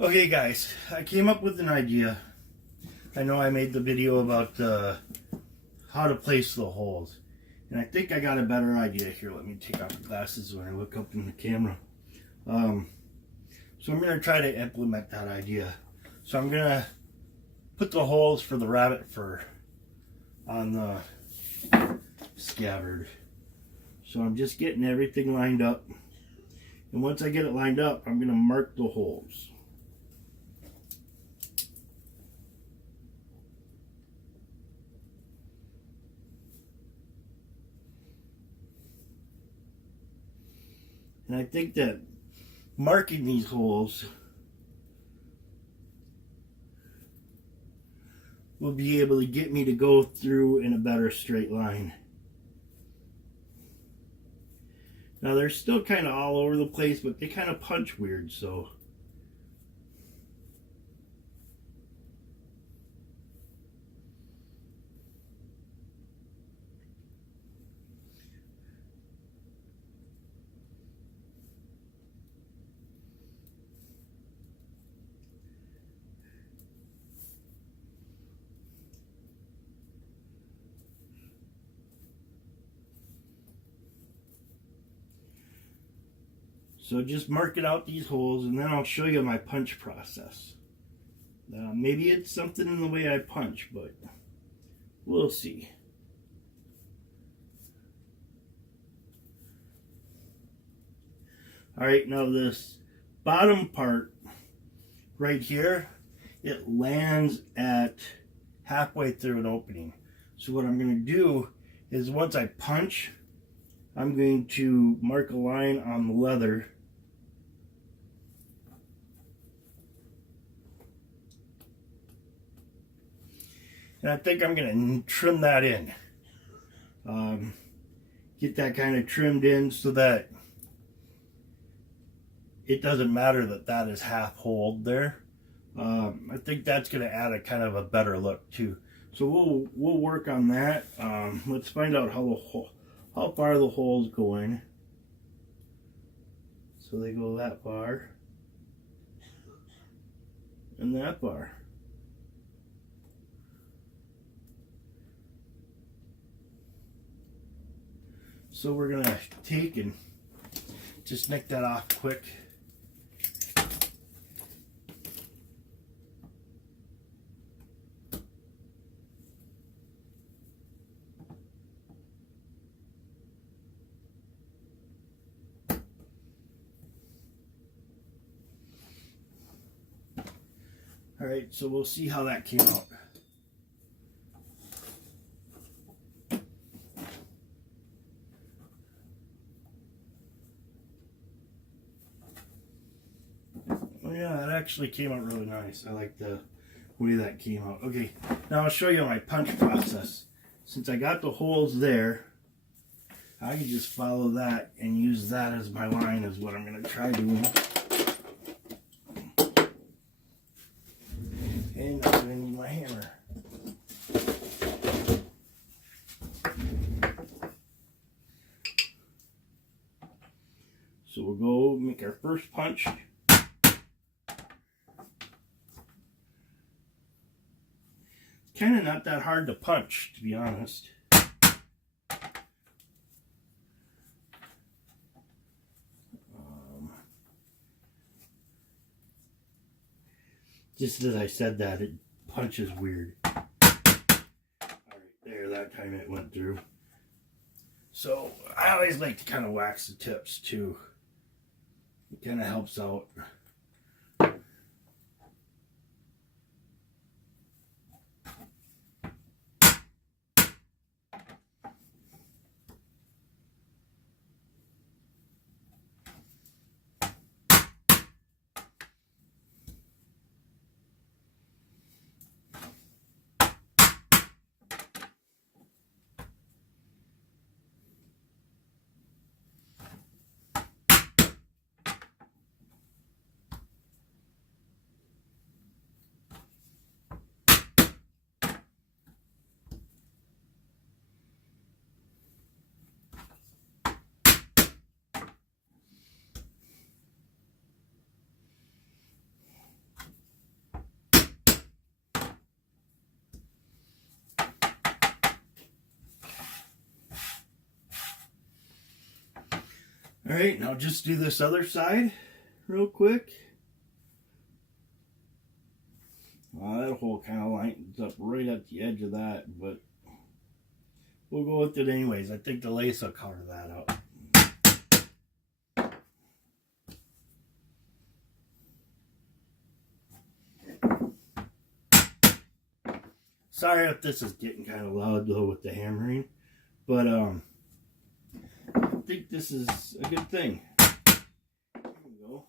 Okay guys, I came up with an idea. I know I made the video about how to place the holes. And I think I got a better idea here. Let me take off the glasses when I look up in the camera. So I'm going to try to implement that idea. So I'm going to put the holes for the rabbit fur on the scabbard. So I'm just getting everything lined up. And once I get it lined up, I'm going to mark the holes. And I think that marking these holes will be able to get me to go through in a better straight line. Now they're still kind of all over the place, but they kind of punch weird, so. So just marking out these holes, and then I'll show you my punch process. Maybe it's something in the way I punch, but we'll see. Alright, now this bottom part right here, it lands at halfway through an opening. So what I'm going to do is once I punch, I'm going to mark a line on the leather . And I think I'm going to trim that in. Get that kind of trimmed in so that it doesn't matter that that is half holed there. I think that's going to add a kind of a better look too. So we'll work on that. Let's find out how far the holes go in. So they go that far and that far. So we're going to take and just nick that off quick. Alright, so we'll see how that came out. Yeah, that actually came out really nice. I like the way that came out. Okay, now I'll show you my punch process. Since I got the holes there, I can just follow that and use that as my line is what I'm going to try doing. And I'm going to need my hammer. So we'll go make our first punch. Kind of not that hard to punch, to be honest. Just as I said that, it punches weird. Alright, there, that time it went through. So, I always like to kind of wax the tips, too. It kind of helps out. Alright, now just do this other side real quick. That hole kind of lines up right at the edge of that, but we'll go with it anyways. I think the lace will cover that up. Sorry if this is getting kind of loud though with the hammering, but I think this is a good thing. There we go.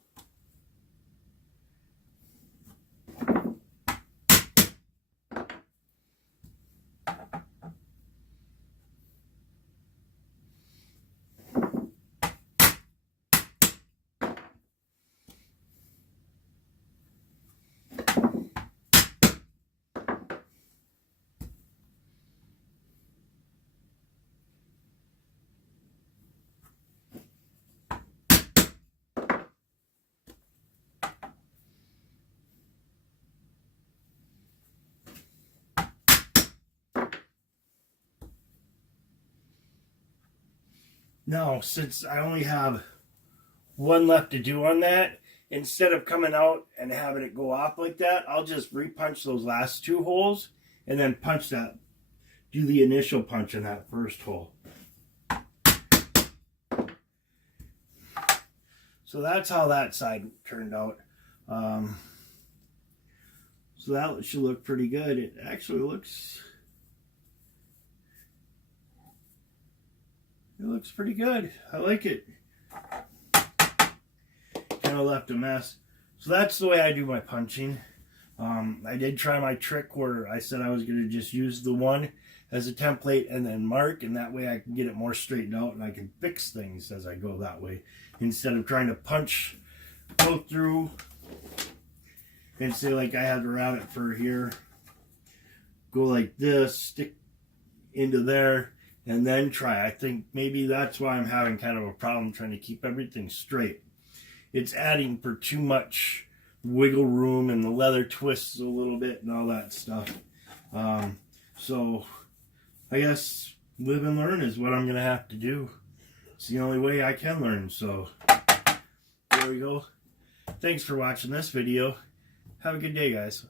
Now, since I only have one left to do on that, instead of coming out and having it go off like that, I'll just repunch those last two holes and then punch that, do the initial punch in that first hole. So that's how that side turned out. So that should look pretty good. It actually looks... It looks pretty good. I like it. Kind of left a mess. So that's the way I do my punching. I did try my trick where I said I was going to just use the one as a template and then mark, and that way I can get it more straightened out and I can fix things as I go that way. Instead of trying to punch, go through, and say like I had the rabbit fur here, go like this, stick into there, and then try. I think maybe that's why I'm having kind of a problem trying to keep everything straight. It's adding for too much wiggle room, and the leather twists a little bit and all that stuff. So I guess live and learn is what I'm going to have to do. It's the only way I can learn. So there we go. Thanks for watching this video. Have a good day, guys.